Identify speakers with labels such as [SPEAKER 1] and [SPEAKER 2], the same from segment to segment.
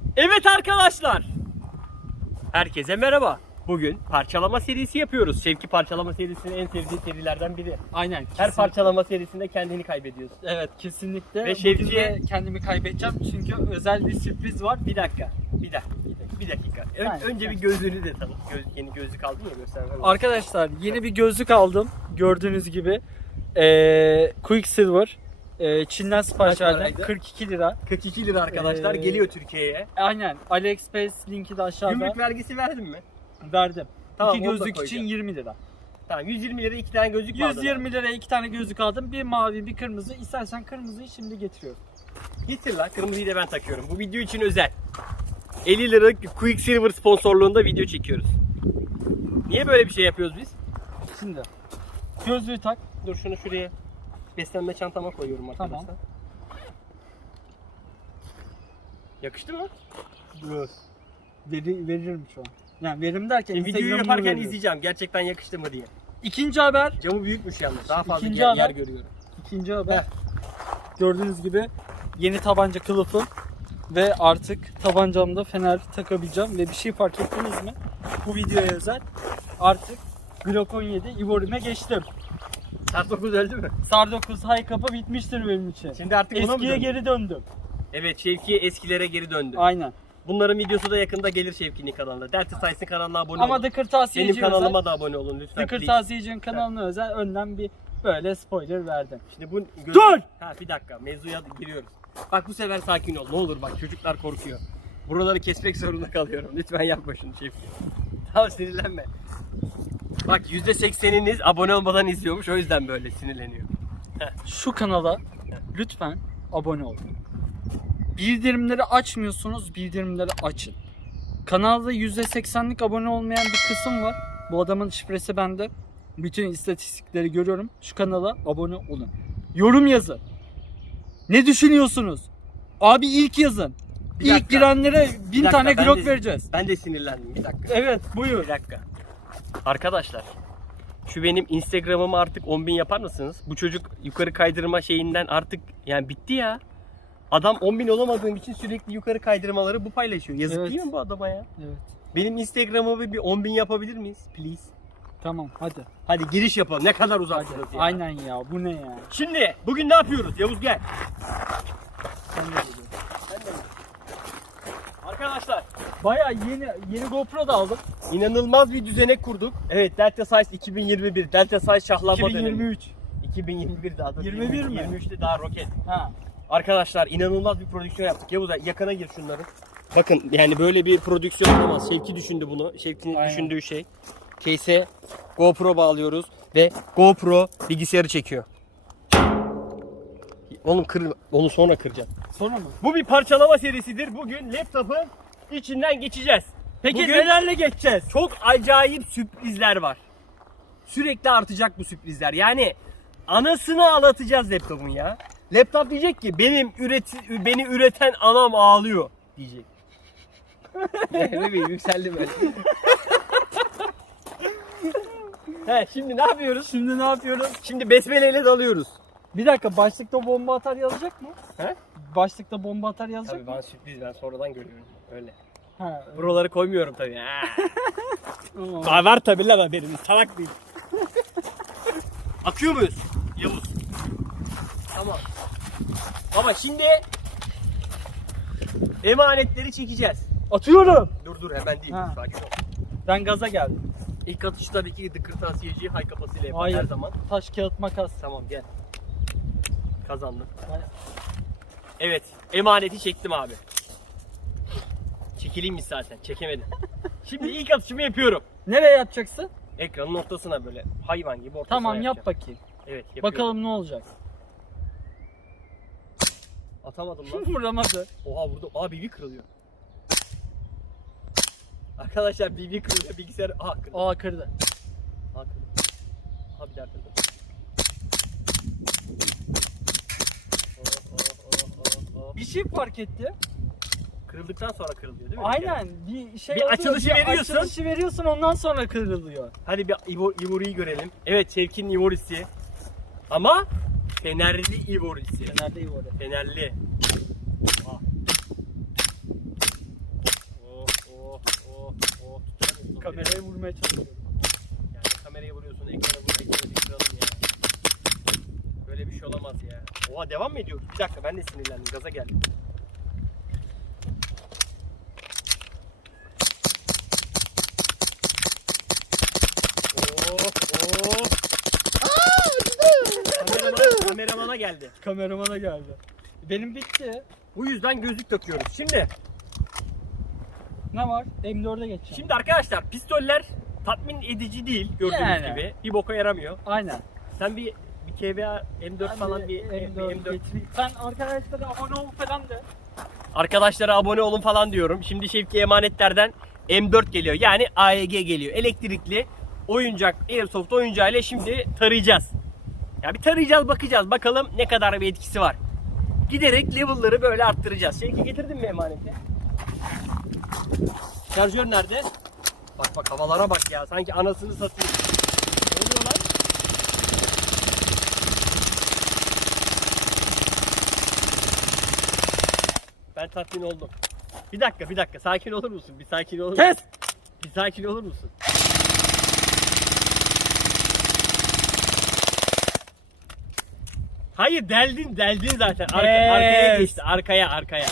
[SPEAKER 1] Evet arkadaşlar. Herkese merhaba. Bugün parçalama serisi yapıyoruz. Şevki parçalama serisinin en sevdiği serilerden biri.
[SPEAKER 2] Aynen.
[SPEAKER 1] Her
[SPEAKER 2] Kesinlikle.
[SPEAKER 1] parçalama serisinde kendini kaybediyorsun.
[SPEAKER 2] Evet, kesinlikle.
[SPEAKER 1] Ve
[SPEAKER 2] Bugün
[SPEAKER 1] Şevki'ye
[SPEAKER 2] de kendimi kaybedeceğim çünkü özel bir sürpriz var.
[SPEAKER 1] bir dakika. Önce bir gözlüğünü de tanıt. Yeni gözlük aldın ya, göstermem.
[SPEAKER 2] Arkadaşlar yeni bir gözlük aldım. Gördüğünüz gibi. Quicksilver. Çin'den sipariş
[SPEAKER 1] Kaç
[SPEAKER 2] verdim.
[SPEAKER 1] paraydı?
[SPEAKER 2] 42 lira.
[SPEAKER 1] 42 lira arkadaşlar, geliyor Türkiye'ye.
[SPEAKER 2] Aynen. AliExpress linki de aşağıda.
[SPEAKER 1] Gümrük vergisi verdin mi?
[SPEAKER 2] Verdim.
[SPEAKER 1] Tamam,
[SPEAKER 2] İki
[SPEAKER 1] onu da
[SPEAKER 2] gözlük için
[SPEAKER 1] koyacağım.
[SPEAKER 2] 20 lira.
[SPEAKER 1] Tamam, 120 lira 2 tane gözlük mü aldın?
[SPEAKER 2] 120 liraya 2 tane gözlük aldım. Bir mavi, bir kırmızı. İstersen kırmızıyı şimdi getiriyorum.
[SPEAKER 1] Getir lan, kırmızıyı da ben takıyorum. Bu video için özel. 50 liralık Quicksilver sponsorluğunda video çekiyoruz. Niye böyle bir şey yapıyoruz biz?
[SPEAKER 2] Şimdi gözlüğü tak.
[SPEAKER 1] Dur şunu şuraya beslenme çantama koyuyorum arkadaşlar.
[SPEAKER 2] Tamam.
[SPEAKER 1] Yakıştı mı?
[SPEAKER 2] Veririm şu an. Yani veririm derken
[SPEAKER 1] Şimdi videoyu
[SPEAKER 2] Instagram'ını
[SPEAKER 1] yaparken
[SPEAKER 2] veririm.
[SPEAKER 1] izleyeceğim gerçekten yakıştı mı diye.
[SPEAKER 2] İkinci haber.
[SPEAKER 1] Camı büyükmüş yalnız. Daha fazla
[SPEAKER 2] İkinci
[SPEAKER 1] yer
[SPEAKER 2] haber.
[SPEAKER 1] görüyorum.
[SPEAKER 2] İkinci haber.
[SPEAKER 1] Heh.
[SPEAKER 2] Gördüğünüz gibi yeni tabanca kılıfım ve artık tabancamda fener takabileceğim ve bir şey fark ettiniz mi? Bu videoya özel artık Glock 17 Ivory'me geçtim.
[SPEAKER 1] Sar 9 öldü mü?
[SPEAKER 2] SAR 9 high kapı bitmiştir benim için.
[SPEAKER 1] Şimdi artık buna mı
[SPEAKER 2] Eskiye
[SPEAKER 1] döndün?
[SPEAKER 2] geri döndüm.
[SPEAKER 1] Evet, Şevki eskilere geri döndü.
[SPEAKER 2] Aynen.
[SPEAKER 1] Bunların videosu da yakında gelir Şevki'nin kanalına. Delta Science'ın kanalına abone
[SPEAKER 2] Ama
[SPEAKER 1] olun.
[SPEAKER 2] The Kırtasiyeci
[SPEAKER 1] Benim kanalıma
[SPEAKER 2] özel,
[SPEAKER 1] da abone olun lütfen.
[SPEAKER 2] The Kırtasiyeci'nin kanalına özel önden bir böyle spoiler verdim.
[SPEAKER 1] Şimdi bu
[SPEAKER 2] Dur!
[SPEAKER 1] Ha, bir dakika, mevzuya giriyoruz. Bak bu sefer sakin ol. Ne olur bak, çocuklar korkuyor. Buraları kesmek zorunda kalıyorum. Lütfen yapma şunu Şevki. Tamam, sinirlenme. Bak %80'iniz abone olmadan izliyormuş, o yüzden böyle sinirleniyor.
[SPEAKER 2] Şu kanala lütfen abone olun. Bildirimleri açmıyorsunuz, bildirimleri açın. Kanalda %80'lik abone olmayan bir kısım var. Bu adamın şifresi bende. Bütün istatistikleri görüyorum. Şu kanala abone olun. Yorum yazın. Ne düşünüyorsunuz? Abi ilk yazın.
[SPEAKER 1] Bir
[SPEAKER 2] İlk
[SPEAKER 1] dakika.
[SPEAKER 2] girenlere 1000
[SPEAKER 1] dakika,
[SPEAKER 2] tane
[SPEAKER 1] ben
[SPEAKER 2] Glock
[SPEAKER 1] de-
[SPEAKER 2] vereceğiz.
[SPEAKER 1] Ben de sinirlendim, bir dakika.
[SPEAKER 2] Evet, buyur.
[SPEAKER 1] Bir dakika. Arkadaşlar, şu benim Instagram'ımı artık 10.000 yapar mısınız? Bu çocuk yukarı kaydırma şeyinden artık yani bitti ya. Adam 10.000 olamadığım için sürekli yukarı kaydırmaları bu paylaşıyor. Yazık
[SPEAKER 2] Evet.
[SPEAKER 1] değil mi bu adama ya?
[SPEAKER 2] Evet.
[SPEAKER 1] Benim Instagram'ımı bir 10.000 yapabilir miyiz? Please.
[SPEAKER 2] Tamam, hadi.
[SPEAKER 1] Hadi giriş yapalım. Ne kadar
[SPEAKER 2] Hadi.
[SPEAKER 1] uzaksınız ya.
[SPEAKER 2] Aynen ya, bu ne ya?
[SPEAKER 1] Şimdi bugün ne yapıyoruz? Yavuz gel.
[SPEAKER 2] Sen de biliyorsun.
[SPEAKER 1] Arkadaşlar,
[SPEAKER 2] Bayağı yeni GoPro da aldım.
[SPEAKER 1] inanılmaz bir düzenek kurduk. Evet, Delta Size 2021. Delta Size şahlanma dönemi.
[SPEAKER 2] 2023.
[SPEAKER 1] 2021 daha da
[SPEAKER 2] 21 mi?
[SPEAKER 1] 23'te daha roket.
[SPEAKER 2] Ha.
[SPEAKER 1] Arkadaşlar inanılmaz bir prodüksiyon yaptık. Yavuz yakına gir şunları. Bakın yani böyle bir prodüksiyon olamaz. Şevki düşündü bunu. Şevki'nin
[SPEAKER 2] Aynen.
[SPEAKER 1] düşündüğü şey. Case'e GoPro bağlıyoruz ve GoPro bilgisayarı çekiyor. Oğlum onu sonra kıracağım.
[SPEAKER 2] Sonra mı?
[SPEAKER 1] Bu bir parçalama serisidir. Bugün laptopun içinden geçeceğiz.
[SPEAKER 2] Peki
[SPEAKER 1] Bugün
[SPEAKER 2] nelerle geçeceğiz?
[SPEAKER 1] çok acayip sürprizler var. Sürekli artacak bu sürprizler. Yani anasını ağlatacağız laptopun ya. Laptop diyecek ki beni üreten anam ağlıyor diyecek. Bebeğim yükseldi böyle. He, şimdi ne yapıyoruz?
[SPEAKER 2] Şimdi ne yapıyoruz?
[SPEAKER 1] Şimdi besmeleyle dalıyoruz.
[SPEAKER 2] Bir dakika, başlıkta bomba atar yazacak mı?
[SPEAKER 1] He?
[SPEAKER 2] Başlıkta bomba atar yazacak
[SPEAKER 1] Tabii
[SPEAKER 2] mı?
[SPEAKER 1] bana sürpriz, ben sonradan görüyorum öyle.
[SPEAKER 2] Ha.
[SPEAKER 1] Buraları koymuyorum tabii. Ha.
[SPEAKER 2] Tamam.
[SPEAKER 1] Var tabii lan haberimiz, salak değil. Akıyor muyuz? Yavuz. Tamam. Ama şimdi emanetleri çekeceğiz.
[SPEAKER 2] Atıyorum.
[SPEAKER 1] Dur hemen değil.
[SPEAKER 2] Ha.
[SPEAKER 1] Sakin ol.
[SPEAKER 2] Ben gaza geldim.
[SPEAKER 1] İlk atışı tabii ki The Kırtasiyeci hay kafasıyla yapar
[SPEAKER 2] Hayır.
[SPEAKER 1] her zaman.
[SPEAKER 2] Taş kağıt makas.
[SPEAKER 1] Tamam gel. Kazandım.
[SPEAKER 2] Hayır.
[SPEAKER 1] Evet, emaneti çektim abi. Çekileyim mi zaten? Çekemedim. Şimdi ilk atışımı yapıyorum.
[SPEAKER 2] Nereye yatacaksın?
[SPEAKER 1] Ekranın ortasına böyle hayvan gibi ortasına
[SPEAKER 2] Tamam, yap
[SPEAKER 1] yapacağım.
[SPEAKER 2] bakayım.
[SPEAKER 1] Evet, yapıyorum.
[SPEAKER 2] Bakalım ne olacak.
[SPEAKER 1] Atamadım lan.
[SPEAKER 2] Vuramadı.
[SPEAKER 1] Oha vurdu. Aa, BB kırılıyor. Arkadaşlar BB kırılıyor, bilgisayar. Aha kırıldı.
[SPEAKER 2] Aa, kırdı.
[SPEAKER 1] Aha kırıldı. Aha bir daha kırıldı. Oh.
[SPEAKER 2] Bir şey fark etti.
[SPEAKER 1] Kırıldıktan sonra kırılıyor değil mi?
[SPEAKER 2] Aynen. Bir şey
[SPEAKER 1] Bir
[SPEAKER 2] oluyor,
[SPEAKER 1] açılışı veriyorsun.
[SPEAKER 2] Açılışı veriyorsun, ondan sonra kırılıyor.
[SPEAKER 1] Hadi bir Ivory'yi görelim. Evet, Şevki'nin Ivory'si. Ama Fenerli Ivory'si.
[SPEAKER 2] Nerede iyi orada?
[SPEAKER 1] Fenerli. Aa.
[SPEAKER 2] Kameraya vurmaya çalışıyorum.
[SPEAKER 1] Yani kamerayı vuruyorsun, ekrana ekranı bir kıralım ya. Böyle bir şey olamaz ya. Oha devam mı ediyor? Bir dakika ben de sinirlendim. Gaza geldim. Kameramana geldi.
[SPEAKER 2] Kameramana geldi. Benim bitti.
[SPEAKER 1] Bu yüzden gözlük takıyoruz. Şimdi
[SPEAKER 2] Ne var? M4'e geçeceğim.
[SPEAKER 1] Şimdi arkadaşlar pistoller tatmin edici değil gördüğünüz
[SPEAKER 2] Yani.
[SPEAKER 1] gibi. Bir boka yaramıyor.
[SPEAKER 2] Aynen.
[SPEAKER 1] Sen bir KVA M4 falan bir
[SPEAKER 2] M4
[SPEAKER 1] M4.
[SPEAKER 2] getireyim. Sen arkadaşlara abone ol falan de.
[SPEAKER 1] Arkadaşlara abone olun falan diyorum. Şimdi Şevki Emanetler'den M4 geliyor. Yani AEG geliyor. Elektrikli oyuncak, Airsoft oyuncağıyla şimdi tarayacağız. Ya bir tarayacağız, bakacağız. Bakalım ne kadar bir etkisi var. Giderek level'ları böyle arttıracağız. Şevki getirdin mi emaneti? Şarjör nerede? Bak bak havalara bak ya. Sanki anasını satayım. Ne oluyor lan? Ben tatmin oldum. Bir dakika. Sakin olur musun? Bir sakin olur musun?
[SPEAKER 2] Kes!
[SPEAKER 1] Bir sakin olur musun? Hayır deldin zaten. Arkaya geçti. Arkaya.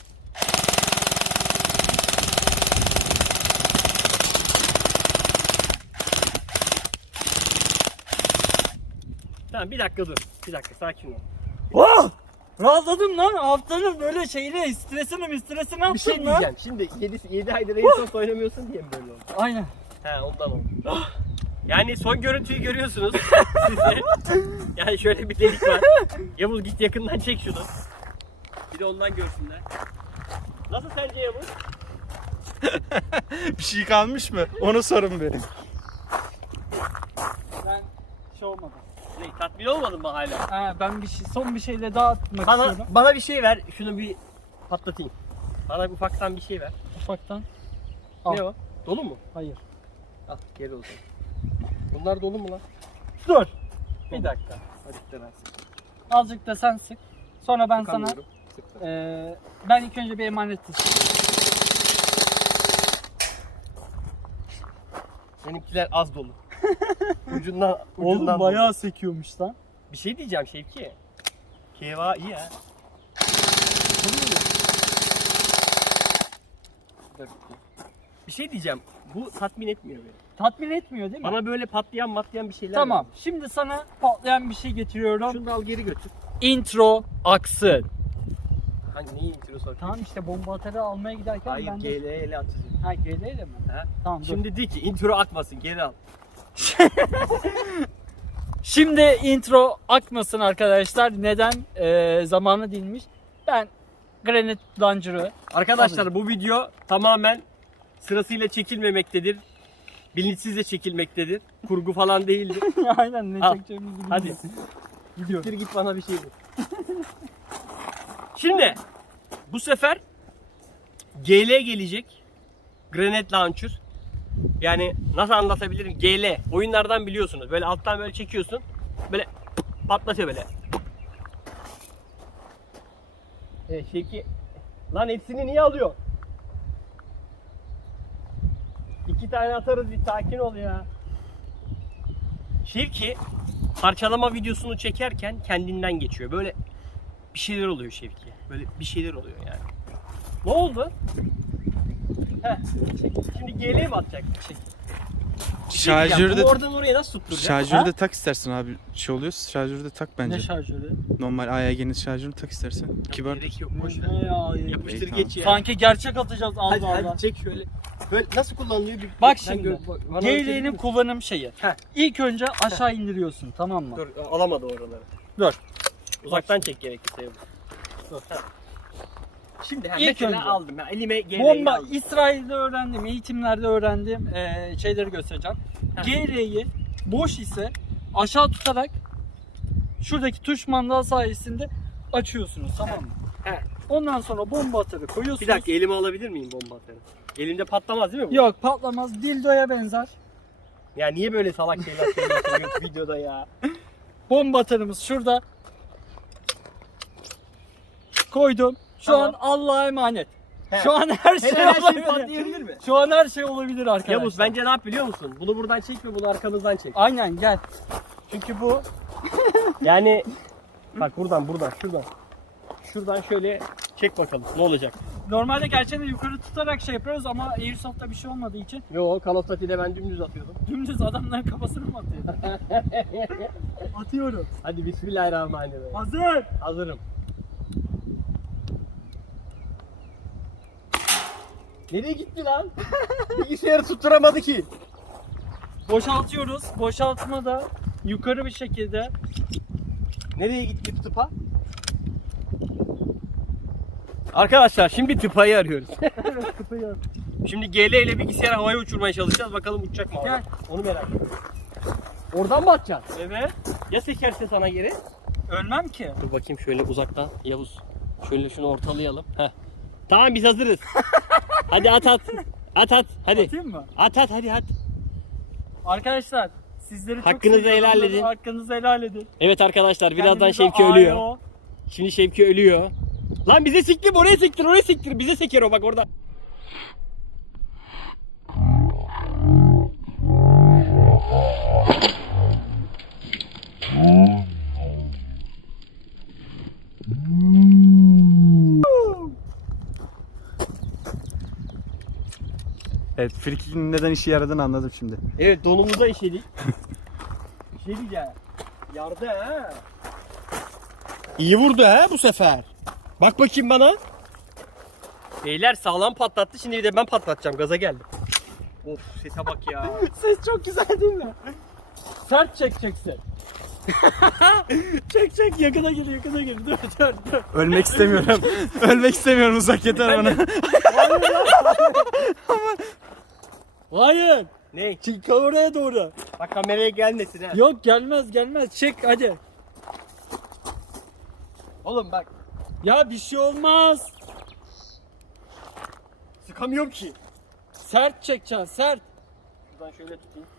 [SPEAKER 1] Tamam bir dakika dur. Bir dakika sakin ol.
[SPEAKER 2] Oh! Rahatladım lan. Haftanın böyle şeyle stresini attım
[SPEAKER 1] Bir şey
[SPEAKER 2] lan.
[SPEAKER 1] diyeceğim. Şimdi 7 aydır Airsoft oynamıyorsun diye mi böyle oldu?
[SPEAKER 2] Aynen.
[SPEAKER 1] He ondan oldu. Yani son görüntüyü görüyorsunuz siz de. Yani şöyle bir delik var. Yavuz git yakından çek şunu. Bir de ondan görsünler. Nasıl sence Yavuz?
[SPEAKER 3] Bir şey kalmış mı? Onu sorun bir.
[SPEAKER 2] Ben şey olmadı.
[SPEAKER 1] Ne, tatmin olmadın mı hala?
[SPEAKER 2] Ha, ben son bir şeyle daha atmak istiyorum.
[SPEAKER 1] Bana bir şey ver. Şunu bir patlatayım. Bana ufaktan bir şey ver.
[SPEAKER 2] Ufaktan.
[SPEAKER 1] Ne
[SPEAKER 2] Al.
[SPEAKER 1] o? Dolu mu?
[SPEAKER 2] Hayır.
[SPEAKER 1] Al geri olsun. Bunlar dolu mu lan?
[SPEAKER 2] Dur.
[SPEAKER 1] Bir dakika. Hadi denersin.
[SPEAKER 2] Azıcık da sen sık. Sonra ben sana
[SPEAKER 1] Sıkamıyorum. Sıktım.
[SPEAKER 2] ben ilk önce bir emanet istiyorum.
[SPEAKER 1] Benimkiler az dolu. ucundan
[SPEAKER 2] Oğlum
[SPEAKER 1] dolu.
[SPEAKER 2] bayağı sekiyormuş lan.
[SPEAKER 1] Bir şey diyeceğim Şevki. Keva iyi ha. Bir şey diyeceğim. Bu tatmin etmiyor beni.
[SPEAKER 2] Tatmin etmiyor değil mi?
[SPEAKER 1] Bana böyle patlayan bir şeyler
[SPEAKER 2] Tamam.
[SPEAKER 1] var.
[SPEAKER 2] Şimdi sana patlayan bir şey getiriyorum.
[SPEAKER 1] Şunu da al geri götür.
[SPEAKER 2] Intro aksın.
[SPEAKER 1] Hangi neyi intro
[SPEAKER 2] Tamam işte bomba atarı almaya giderken
[SPEAKER 1] Hayır
[SPEAKER 2] ben de...
[SPEAKER 1] GL'yle atacağız.
[SPEAKER 2] Ha GL'yle mi?
[SPEAKER 1] Ha?
[SPEAKER 2] Tamam dur.
[SPEAKER 1] Şimdi de ki intro akmasın geri al.
[SPEAKER 2] Şimdi intro akmasın arkadaşlar. Neden? Zamanı değilmiş. Ben Granite Launcher'ı
[SPEAKER 1] Arkadaşlar bu video tamamen sırasıyla çekilmemektedir. Bilinçsizce çekilmektedir. Kurgu falan değildir.
[SPEAKER 2] aynen ne
[SPEAKER 1] Al.
[SPEAKER 2] çekeceğimizi bilmiyorum.
[SPEAKER 1] Hadi.
[SPEAKER 2] Gidiyorum.
[SPEAKER 1] Siktir git bana bir şey bul. Şimdi bu sefer GL gelecek. Granate Launcher. Yani nasıl anlatabilirim? GL. Oyunlardan biliyorsunuz. Böyle alttan böyle çekiyorsun. Böyle patlatıyor böyle. Şevki. Lan hepsini niye alıyor? 2 tane atarız bir sakin ol ya. Şevki parçalama videosunu çekerken kendinden geçiyor. Böyle bir şeyler oluyor Şevki. Böyle bir şeyler oluyor yani. Ne oldu? Heh, şimdi GL'ye mi atacak?
[SPEAKER 3] Şarjörü de
[SPEAKER 1] oradan oraya nasıl tutturacak?
[SPEAKER 3] şarjörü
[SPEAKER 2] Ha?
[SPEAKER 3] de tak istersen abi. Şey oluyor. Şarjörü de tak bence.
[SPEAKER 2] Ne şarjörü?
[SPEAKER 3] Normal AEG'nin şarjörünü tak istersen. Kibar.
[SPEAKER 1] Gerek yok boş ver.
[SPEAKER 2] Ne ya?
[SPEAKER 1] Yapıştır
[SPEAKER 3] İyi,
[SPEAKER 1] geç ya.
[SPEAKER 2] Sanki gerçek atacağız Allah
[SPEAKER 1] Hadi,
[SPEAKER 2] Allah.
[SPEAKER 1] hadi çek şöyle. Böyle nasıl kullanılıyor bir
[SPEAKER 2] Bak
[SPEAKER 1] sen
[SPEAKER 2] şimdi.
[SPEAKER 1] bana
[SPEAKER 2] GL'nin
[SPEAKER 1] öğretebilir misin?
[SPEAKER 2] kullanım şeyi.
[SPEAKER 1] Heh.
[SPEAKER 2] İlk önce aşağı indiriyorsun tamam mı?
[SPEAKER 1] Dur alamadı oraları.
[SPEAKER 2] Dur.
[SPEAKER 1] Uzaktan çek gerekirse. Dur. Heh. Şimdi
[SPEAKER 2] İlk
[SPEAKER 1] mesela
[SPEAKER 2] önce.
[SPEAKER 1] aldım. Ben elime GL'yi
[SPEAKER 2] Bomba
[SPEAKER 1] aldım.
[SPEAKER 2] İsrail'de öğrendim, eğitimlerde öğrendiğim şeyleri göstereceğim.
[SPEAKER 1] Heh.
[SPEAKER 2] GL'yi boş ise aşağı tutarak şuradaki tuş mandalı sayesinde açıyorsunuz tamam mı?
[SPEAKER 1] Heh.
[SPEAKER 2] Ondan sonra bomba atarı koyuyorsunuz.
[SPEAKER 1] Bir dakika elime alabilir miyim bomba atarı? Elimde patlamaz değil mi bu?
[SPEAKER 2] Yok patlamaz, dildoya benzer.
[SPEAKER 1] Ya niye böyle salak şeyler söylüyorsun videoda ya?
[SPEAKER 2] Bomba atarımız şurada. Koydum. Şu
[SPEAKER 1] Tamam.
[SPEAKER 2] an Allah'a emanet.
[SPEAKER 1] He.
[SPEAKER 2] Şu an her şey
[SPEAKER 1] Her şey
[SPEAKER 2] olabilir.
[SPEAKER 1] patlayabilir mi?
[SPEAKER 2] Şu an her şey olabilir arkadaşlar.
[SPEAKER 1] Yavuz bence ne yap biliyor musun? Bunu buradan çekme, bunu arkamızdan çek.
[SPEAKER 2] Aynen gel.
[SPEAKER 1] Çünkü bu yani bak buradan şuradan. Şuradan şöyle çek bakalım ne olacak.
[SPEAKER 2] Normalde gerçekten yukarı tutarak şey yapıyoruz ama Airsoft'ta bir şey olmadığı için
[SPEAKER 1] Yo Call of Duty'de ben dümdüz atıyordum.
[SPEAKER 2] dümdüz adamların kafasını mı atıyor? Atıyorum.
[SPEAKER 1] Hadi bismillahirrahmanirrahim.
[SPEAKER 2] Hazır.
[SPEAKER 1] Hazırım. Nereye gitti lan? Bilgisayarı tutturamadı ki.
[SPEAKER 2] Boşaltıyoruz. Boşaltma da yukarı bir şekilde.
[SPEAKER 1] Nereye gitti tıpa? Arkadaşlar şimdi tıpayı arıyoruz. Şimdi GL ile bilgisayarı havaya uçurmaya çalışacağız. Bakalım uçacak mı?
[SPEAKER 2] Gel.
[SPEAKER 1] Onu merak ediyorum. Oradan mı atacaksın?
[SPEAKER 2] Evet.
[SPEAKER 1] Ya sekerse sana geri?
[SPEAKER 2] Ölmem ki.
[SPEAKER 1] Dur bakayım şöyle uzaktan. Yavuz. Şöyle şunu ortalayalım. Heh. Tamam biz hazırız. Hadi at. At hadi.
[SPEAKER 2] Atayım mı?
[SPEAKER 1] At hadi.
[SPEAKER 2] Arkadaşlar sizleri çok
[SPEAKER 1] Hakkınızı
[SPEAKER 2] seviyorum.
[SPEAKER 1] helal edin.
[SPEAKER 2] Hakkınızı helal edin.
[SPEAKER 1] Evet arkadaşlar birazdan
[SPEAKER 2] Kendinize
[SPEAKER 1] Şevki ölüyor.
[SPEAKER 2] AYO.
[SPEAKER 1] Şimdi Şevki ölüyor. Lan bize siktir, oraya siktir. Bize seker o bak orada.
[SPEAKER 3] Evet, frikik'in neden işe yaradığını anladım şimdi.
[SPEAKER 1] Evet donumuza işedik. Bir şey diyeceğim. Yardı ha. İyi vurdu ha bu sefer. Bak bakayım bana. Beyler sağlam patlattı. Şimdi bir de ben patlatacağım. Gaza geldim. Of sese bak ya.
[SPEAKER 2] Ses çok güzel değil mi? Sert çekeceksin. çek yakına gel. Dur.
[SPEAKER 3] Ölmek istemiyorum. Ölmek istemiyorum, uzak yeter bana.
[SPEAKER 2] Hayır.
[SPEAKER 1] Ne?
[SPEAKER 2] Çık oraya doğru.
[SPEAKER 1] Bak kameraya gelmesin ha.
[SPEAKER 2] Yok gelmez. Çek hadi.
[SPEAKER 1] Oğlum bak.
[SPEAKER 2] Ya bir şey olmaz.
[SPEAKER 1] Sıkamıyorum ki.
[SPEAKER 2] Sert çekeceksin sert.
[SPEAKER 1] Şuradan şöyle tutayım.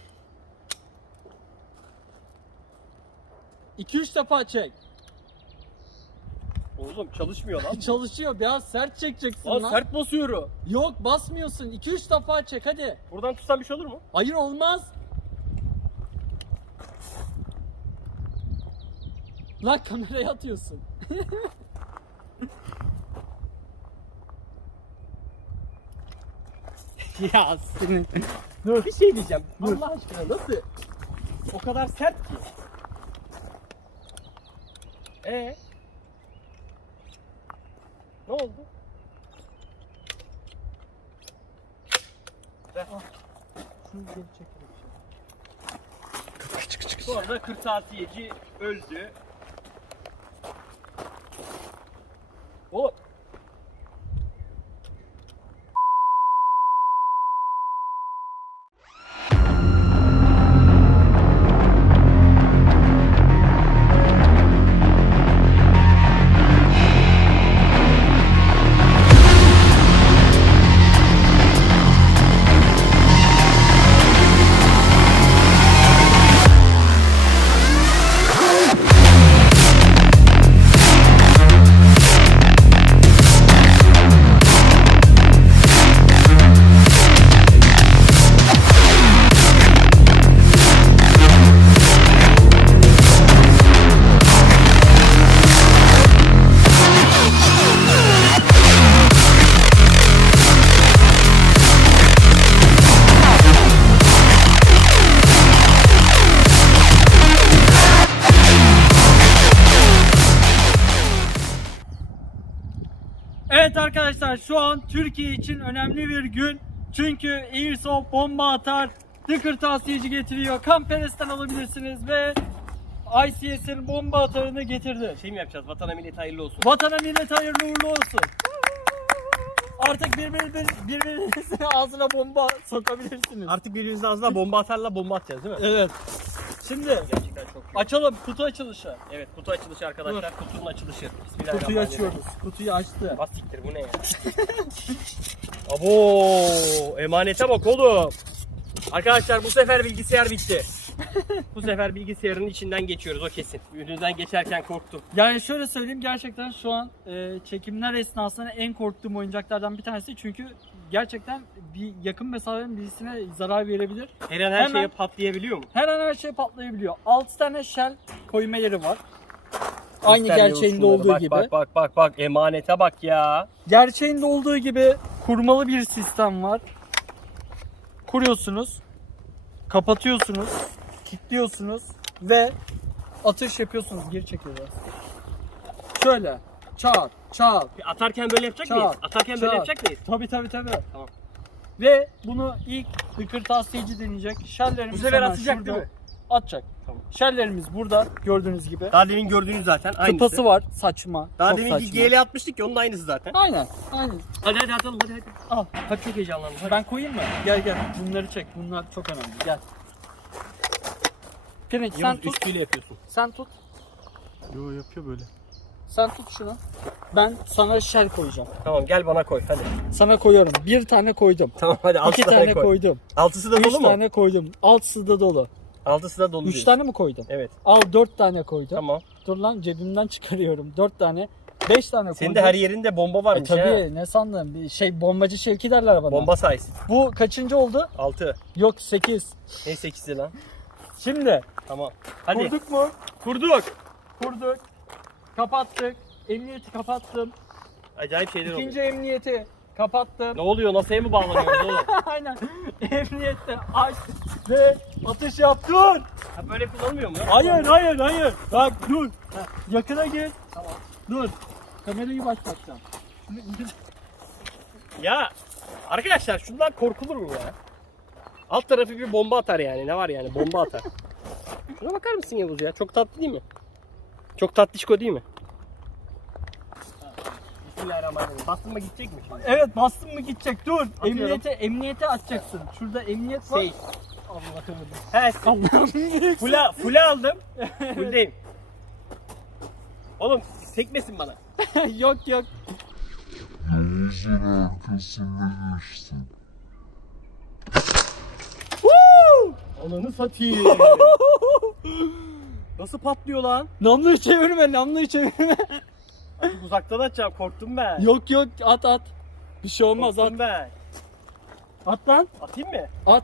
[SPEAKER 2] 2-3 defa çek.
[SPEAKER 1] Oğlum çalışmıyor lan.
[SPEAKER 2] Çalışıyor biraz sert çekeceksin
[SPEAKER 1] Lan
[SPEAKER 2] lan.
[SPEAKER 1] sert basıyorum.
[SPEAKER 2] Yok basmıyorsun. 2-3 defa çek hadi.
[SPEAKER 1] Buradan tutsam bir şey olur mu?
[SPEAKER 2] Hayır olmaz. Lan kameraya atıyorsun.
[SPEAKER 1] Ya senin. Dur bir şey diyeceğim. Allah aşkına nasıl? O kadar sert ki. Ne oldu? Ver.
[SPEAKER 2] Şunu geri çekelim.
[SPEAKER 1] Sonra kırtasiyeci öldü. O
[SPEAKER 2] Evet arkadaşlar şu an Türkiye için önemli bir gün. Çünkü Airsoft bomba atar, kırtasiyeci getiriyor. Kamperes'ten alabilirsiniz ve ICS'in bomba atarını getirdi.
[SPEAKER 1] şey mi yapacağız? Vatana millet hayırlı olsun.
[SPEAKER 2] Vatana millet hayırlı uğurlu olsun. Artık birbirinizin ağzına bomba sokabilirsiniz.
[SPEAKER 1] Artık birbirimizin ağzına bomba atarla bomba atacağız değil mi?
[SPEAKER 2] Evet. Şimdi
[SPEAKER 1] Gerçekten çok iyi.
[SPEAKER 2] açalım kutu açılışı.
[SPEAKER 1] Evet kutu açılışı arkadaşlar. Kutunun açılışı.
[SPEAKER 2] Kutuyu
[SPEAKER 1] Bismillahirrahmanirrahim.
[SPEAKER 2] açıyoruz. Kutuyu açtı.
[SPEAKER 1] Bas siktir bu ne ya? Abo emanete bak oğlum. Arkadaşlar bu sefer bilgisayar bitti. Bu sefer bilgisayarın içinden geçiyoruz, o kesin. Önünden geçerken korktum.
[SPEAKER 2] Yani şöyle söyleyeyim, gerçekten şu an çekimler esnasında en korktuğum oyuncaklardan bir tanesi. Çünkü gerçekten bir yakın mesafenin birisine zarar verebilir.
[SPEAKER 1] Her an her
[SPEAKER 2] Hemen-
[SPEAKER 1] şeye patlayabiliyor mu?
[SPEAKER 2] Her an her şey patlayabiliyor. 6 tane shell koyma yeri var. Aynı
[SPEAKER 1] Göstermiyoruz
[SPEAKER 2] gerçeğinde
[SPEAKER 1] şunları.
[SPEAKER 2] olduğu
[SPEAKER 1] Bak,
[SPEAKER 2] gibi.
[SPEAKER 1] Bak emanete bak ya.
[SPEAKER 2] Gerçeğinde olduğu gibi kurmalı bir sistem var. Kuruyorsunuz, kapatıyorsunuz, kilitliyorsunuz ve atış yapıyorsunuz, geri çekiyorlar. Şöyle çat çat.
[SPEAKER 1] Atarken böyle yapacak
[SPEAKER 2] Çat,
[SPEAKER 1] mıyız? Atarken böyle
[SPEAKER 2] çat.
[SPEAKER 1] yapacak mıyız?
[SPEAKER 2] Tabii.
[SPEAKER 1] Tamam.
[SPEAKER 2] Ve bunu ilk bir kırtasiyeci deneyecek.
[SPEAKER 1] Bu
[SPEAKER 2] Şellerimiz
[SPEAKER 1] sefer
[SPEAKER 2] hemen
[SPEAKER 1] atacak
[SPEAKER 2] şurada.
[SPEAKER 1] değil mi?
[SPEAKER 2] Atacak.
[SPEAKER 1] Tamam.
[SPEAKER 2] Şellerimiz burada gördüğünüz gibi.
[SPEAKER 1] Daha demin gördüğünüz zaten aynısı.
[SPEAKER 2] Tıpası var, saçma.
[SPEAKER 1] Daha
[SPEAKER 2] çok
[SPEAKER 1] deminki
[SPEAKER 2] saçma.
[SPEAKER 1] GL atmıştık ya, onun da aynısı zaten.
[SPEAKER 2] Aynen.
[SPEAKER 1] Hadi atalım hadi.
[SPEAKER 2] Al.
[SPEAKER 1] Hadi çok heyecanlandım. Hadi.
[SPEAKER 2] Ben koyayım mı? Gel. Bunları çek. Bunlar çok önemli. Gel. Pirinç sen
[SPEAKER 1] Yavuz
[SPEAKER 2] tut.
[SPEAKER 1] üstüyle yapıyorsun.
[SPEAKER 2] Sen tut.
[SPEAKER 3] Yo yapıyor böyle.
[SPEAKER 2] Sen tut şunu. Ben sana şel koyacağım.
[SPEAKER 1] Tamam gel bana koy hadi.
[SPEAKER 2] Sana koyuyorum. Bir tane koydum.
[SPEAKER 1] Tamam hadi 6
[SPEAKER 2] İki tane koydum.
[SPEAKER 1] Altısı da
[SPEAKER 2] 3
[SPEAKER 1] dolu mu?
[SPEAKER 2] tane koydum. Altısı da dolu.
[SPEAKER 1] Altısı da dolu
[SPEAKER 2] 3
[SPEAKER 1] diyorsun.
[SPEAKER 2] tane mi koydum?
[SPEAKER 1] Evet.
[SPEAKER 2] Al 4 tane koydum.
[SPEAKER 1] Tamam.
[SPEAKER 2] Dur lan, cebimden çıkarıyorum. 4 tane. 5 tane koydum.
[SPEAKER 1] Senin de her yerinde bomba varmış
[SPEAKER 2] tabii,
[SPEAKER 1] ha.
[SPEAKER 2] ne sandın? Bir şey, bombacı Şevki derler bana.
[SPEAKER 1] Bomba size.
[SPEAKER 2] Bu kaçıncı oldu?
[SPEAKER 1] 6.
[SPEAKER 2] Yok 8.
[SPEAKER 1] Ne 8'i lan?
[SPEAKER 2] Şimdi
[SPEAKER 1] Tamam. Hadi.
[SPEAKER 2] kurduk mu?
[SPEAKER 1] Kurduk.
[SPEAKER 2] Kurduk. Kapattık. Emniyeti kapattım.
[SPEAKER 1] Acayip şeyler oluyor.
[SPEAKER 2] İkinci emniyeti kapattım.
[SPEAKER 1] Ne oluyor? NASA'ya mı bağlanıyoruz oğlum?
[SPEAKER 2] Aynen. Emniyette aç ve atış yap. Dur.
[SPEAKER 1] Ha, böyle kullanılmıyor mu?
[SPEAKER 2] Hayır. Bak dur. Yakına gir. Tamam. Dur. Kamerayı başlatacağım.
[SPEAKER 1] Ya arkadaşlar şundan korkulur mu ya? Alt tarafı bir bomba atar yani. Ne var yani? Bomba atar. Şuna bakar mısın Yavuz ya? Çok tatlı değil mi? Çok tatlışko değil mi? Bismillahirrahmanirrahim. Bastın mı gidecek mi şimdi?
[SPEAKER 2] Evet, bastın mı gidecek. Dur.
[SPEAKER 1] Atıyorum.
[SPEAKER 2] Emniyete atacaksın. Şurada emniyet var.
[SPEAKER 1] Şey.
[SPEAKER 2] Allah'ım.
[SPEAKER 1] He,
[SPEAKER 2] Allah'ım.
[SPEAKER 1] full aldım. Fulldeyim. Oğlum sekmesin bana.
[SPEAKER 2] Yok.
[SPEAKER 4] Yavuz'un arkasında geçti.
[SPEAKER 1] Ananı satayım. Nasıl patlıyor lan?
[SPEAKER 2] Namluyu çevirme.
[SPEAKER 1] Çok uzaktan atacağım, korktum ben.
[SPEAKER 2] Yok, at. Bir şey olmaz,
[SPEAKER 1] Korktum
[SPEAKER 2] at.
[SPEAKER 1] ben.
[SPEAKER 2] At lan.
[SPEAKER 1] Atayım mı?
[SPEAKER 2] At.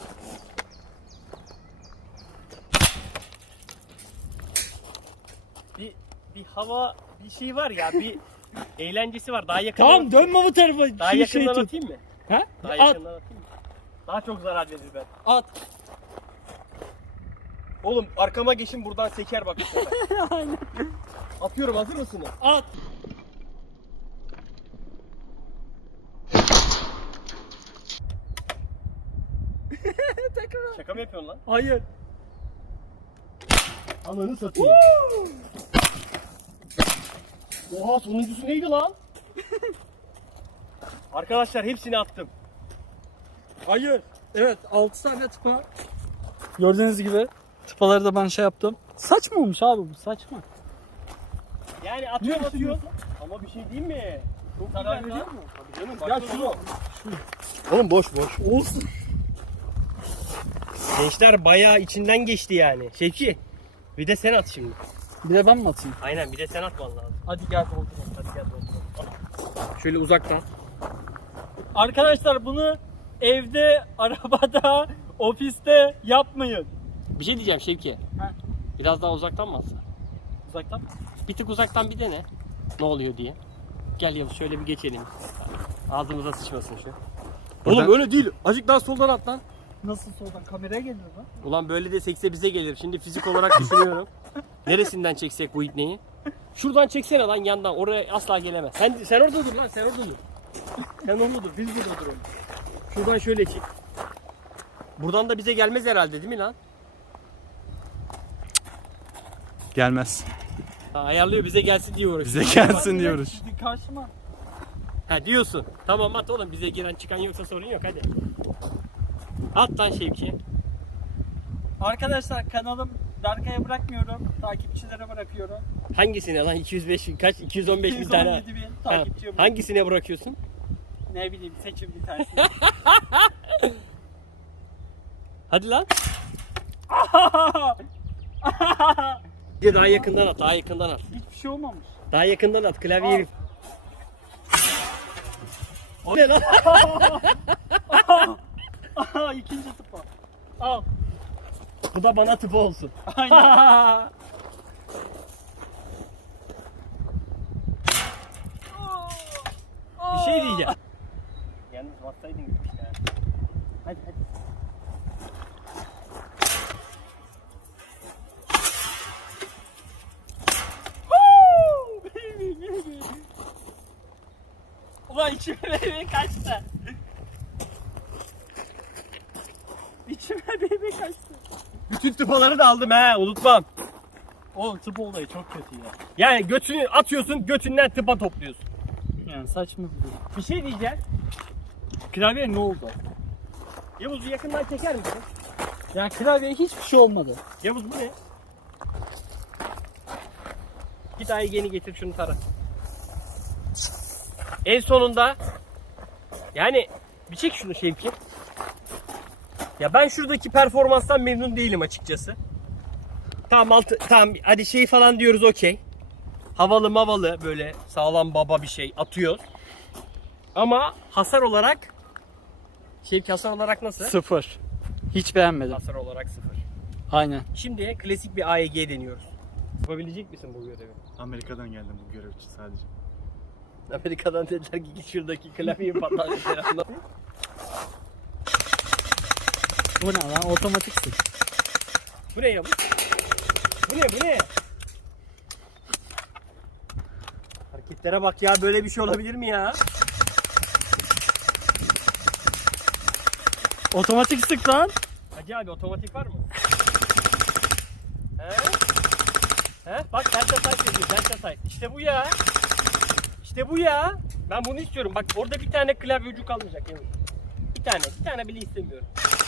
[SPEAKER 1] Bir hava, bir şey var ya, bir eğlencesi var. Daha yakın.
[SPEAKER 2] Tamam, dönme bu tarafa.
[SPEAKER 1] Daha
[SPEAKER 2] Şu
[SPEAKER 1] yakından
[SPEAKER 2] tut.
[SPEAKER 1] atayım mı?
[SPEAKER 2] Ha?
[SPEAKER 1] Daha
[SPEAKER 2] At.
[SPEAKER 1] yakından atayım mı? Daha çok zarar verir ben.
[SPEAKER 2] At.
[SPEAKER 1] Oğlum arkama geçin, buradan seker bak. Atıyorum, hazır mısınız?
[SPEAKER 2] At. Tekrar.
[SPEAKER 1] Şaka mı yapıyorsun lan?
[SPEAKER 2] Hayır.
[SPEAKER 1] Ananı satayım. Oha, sonuncusu neydi lan? Arkadaşlar hepsini attım.
[SPEAKER 2] Hayır. Evet, 6 tane tıpa. Gördüğünüz gibi tıpaları da ben şey yaptım. Saçma olmuş abi bu, saçma.
[SPEAKER 1] Yani atıyor. Ama bir şey değil mi? Çok
[SPEAKER 2] Zarar
[SPEAKER 1] güzel
[SPEAKER 2] veriyor
[SPEAKER 1] lan.
[SPEAKER 2] mu?
[SPEAKER 1] Tabii canım.
[SPEAKER 2] Gel
[SPEAKER 1] baksana.
[SPEAKER 2] şunu.
[SPEAKER 1] Oğlum boş.
[SPEAKER 2] Olsun.
[SPEAKER 1] Gençler bayağı içinden geçti yani. Şevki, bir de sen at şimdi.
[SPEAKER 2] Bir de ben mi atayım?
[SPEAKER 1] Aynen, bir de sen atman lazım.
[SPEAKER 2] Hadi gel dolduralım.
[SPEAKER 1] Hadi gel bakalım. Şöyle uzaktan.
[SPEAKER 2] Arkadaşlar bunu evde, arabada, ofiste yapmayın.
[SPEAKER 1] Bir şey diyeceğim Şevki.
[SPEAKER 2] Ha.
[SPEAKER 1] Biraz daha uzaktan mı atsan?
[SPEAKER 2] Uzaktan.
[SPEAKER 1] Bir tık uzaktan bir dene. Ne oluyor diye. Gel Yavuz, şöyle bir geçelim. Ağzımıza sıçmasın şu.
[SPEAKER 3] Buradan-
[SPEAKER 1] Oğlum öyle değil. Azıcık daha soldan at lan.
[SPEAKER 2] Nasıl soldan? Kameraya geliyor lan.
[SPEAKER 1] Ulan böyle de sekse bize gelir. Şimdi fizik olarak düşünüyorum. Neresinden çeksek bu ipneyi? Şuradan çeksene lan, yandan. Oraya asla gelemez. Sen orada dur lan, sen orada dur. Sen orada dur, biz burada duralım. Şuradan şöyle çek. Buradan da bize gelmez herhalde değil mi lan?
[SPEAKER 3] Gelmez.
[SPEAKER 1] Ha, ayarlıyor, bize gelsin diye uğraşıyor.
[SPEAKER 3] Bize gelsin diyoruz.
[SPEAKER 2] Bir karşıma.
[SPEAKER 1] Ha diyorsun. Tamam at oğlum, bize giren çıkan yoksa sorun yok, hadi. At lan Şevki.
[SPEAKER 2] Arkadaşlar kanalım Berkay'a bırakmıyorum. Takipçilere bırakıyorum.
[SPEAKER 1] Hangisine lan? 205 kaç? 215 bin tane.
[SPEAKER 2] 217 bin
[SPEAKER 1] Ha,
[SPEAKER 2] takipçi.
[SPEAKER 1] hangisine bırakıyorsun?
[SPEAKER 2] Ne bileyim, seçin bir tanesini.
[SPEAKER 1] Hadi lan. Daha yakından at, daha yakından at.
[SPEAKER 2] Hiçbir şey olmamış.
[SPEAKER 1] Daha yakından at, klavyeyi. O ne lan?
[SPEAKER 2] Aha, ikinci tıpa. Al.
[SPEAKER 1] Bu da bana tıp olsun.
[SPEAKER 2] Aynen.
[SPEAKER 1] Bir şey diyeceğim. Yalnız bassaydın gitmiş ya. Hadi hadi.
[SPEAKER 2] Ulan içime bebe kaçtı. İçime bebe kaçtı.
[SPEAKER 1] Bütün tıpaları da aldım he, unutmam.
[SPEAKER 2] Oğlum tıp olayı çok kötü ya.
[SPEAKER 1] Yani götünü atıyorsun, götünden tıpa topluyorsun.
[SPEAKER 2] Yani saçma bir durum.
[SPEAKER 1] Bir şey diyeceğim.
[SPEAKER 2] Klavye ne oldu?
[SPEAKER 1] Yavuz'u yakından çeker misin?
[SPEAKER 2] Yani klavyeye hiçbir şey olmadı.
[SPEAKER 1] Yavuz bu ne? Git Aygen'i getir şunu tara. En sonunda yani bir çek şunu Şevki. Ya ben şuradaki performanstan memnun değilim açıkçası. Tamam tamam hadi şey falan diyoruz okey. Havalı mavalı böyle sağlam baba bir şey atıyoruz. Ama hasar olarak Şevki hasar olarak nasıl?
[SPEAKER 2] 0. Hiç beğenmedim.
[SPEAKER 1] Hasar olarak 0.
[SPEAKER 2] Aynen.
[SPEAKER 1] Şimdi klasik bir AEG deniyoruz. Yapabilecek misin bu görevi?
[SPEAKER 3] Amerika'dan geldim bu görev için sadece.
[SPEAKER 1] Amerika'dan dediler ki git şuradaki klavyeyi patlat.
[SPEAKER 2] Bu ne lan? Otomatiksin.
[SPEAKER 1] Bu ne ya bu? Bu ne? Hareketlere bak ya, böyle bir şey olabilir mi ya?
[SPEAKER 2] Otomatik sık lan.
[SPEAKER 1] Hacı abi otomatik var mı? He? He? Bak delta type yazıyor, delta type. İşte bu ya. İşte bu ya. Ben bunu istiyorum. Bak orada bir tane klavye ucu kalmayacak Yavuz. Bir tane bile istemiyorum.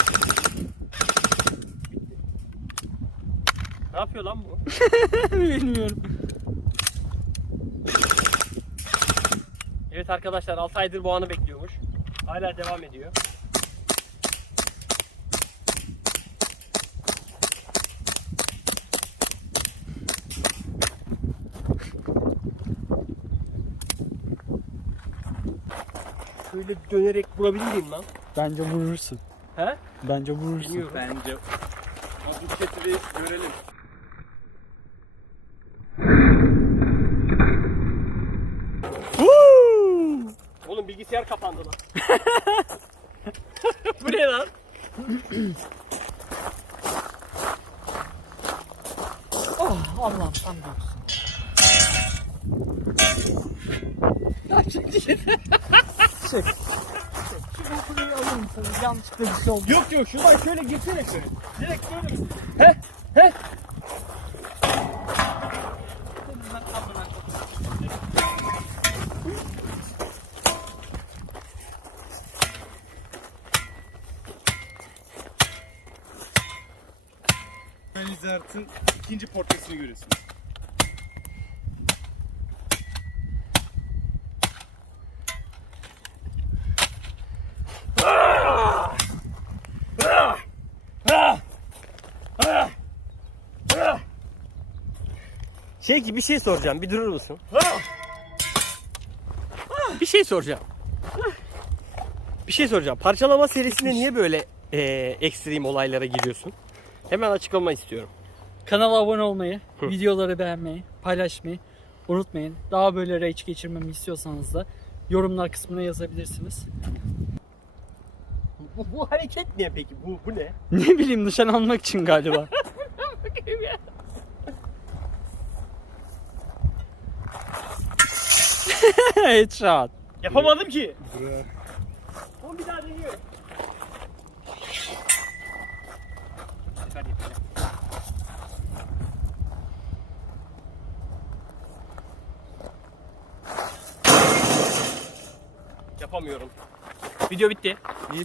[SPEAKER 1] Bitti. Ne yapıyor lan bu?
[SPEAKER 2] Bilmiyorum.
[SPEAKER 1] Evet arkadaşlar 6 aydır bu anı bekliyormuş. Hala devam ediyor. Şöyle dönerek vurabilir miyim lan?
[SPEAKER 2] Bence vurursun.
[SPEAKER 1] He?
[SPEAKER 2] Bence vurursun.
[SPEAKER 1] Bilmiyorum.
[SPEAKER 3] Bence. Hadi chat'i görelim.
[SPEAKER 1] Oğlum bilgisayar kapandı lan. Bu ne lan?
[SPEAKER 2] Oh Allah'ım sen büyüksün. Çek. Şu dokunuyu alır mısın? Yanlışlıkla bir şey oldu.
[SPEAKER 1] Yok şuradan şöyle girsene şöyle. Direkt şöyle. He?
[SPEAKER 3] Lizard'ın ikinci portresini görüyorsunuz.
[SPEAKER 1] Bir şey soracağım. Bir durur musun? Bir şey soracağım. Parçalama serisinde niye böyle ekstrem olaylara giriyorsun? Hemen açıklama istiyorum.
[SPEAKER 2] Kanala abone olmayı, videoları beğenmeyi, paylaşmayı unutmayın. Daha böyle rage geçirmemi istiyorsanız da yorumlar kısmına yazabilirsiniz.
[SPEAKER 1] Bu hareket ne peki? Bu ne?
[SPEAKER 2] Ne bileyim nişan almak için galiba.
[SPEAKER 1] Bakayım ya.
[SPEAKER 2] Headshot.
[SPEAKER 1] Yapamadım ki.
[SPEAKER 3] Buraya.
[SPEAKER 1] Oğlum bir daha deniyorum. Hadi yapacağım. Yapamıyorum. Video bitti.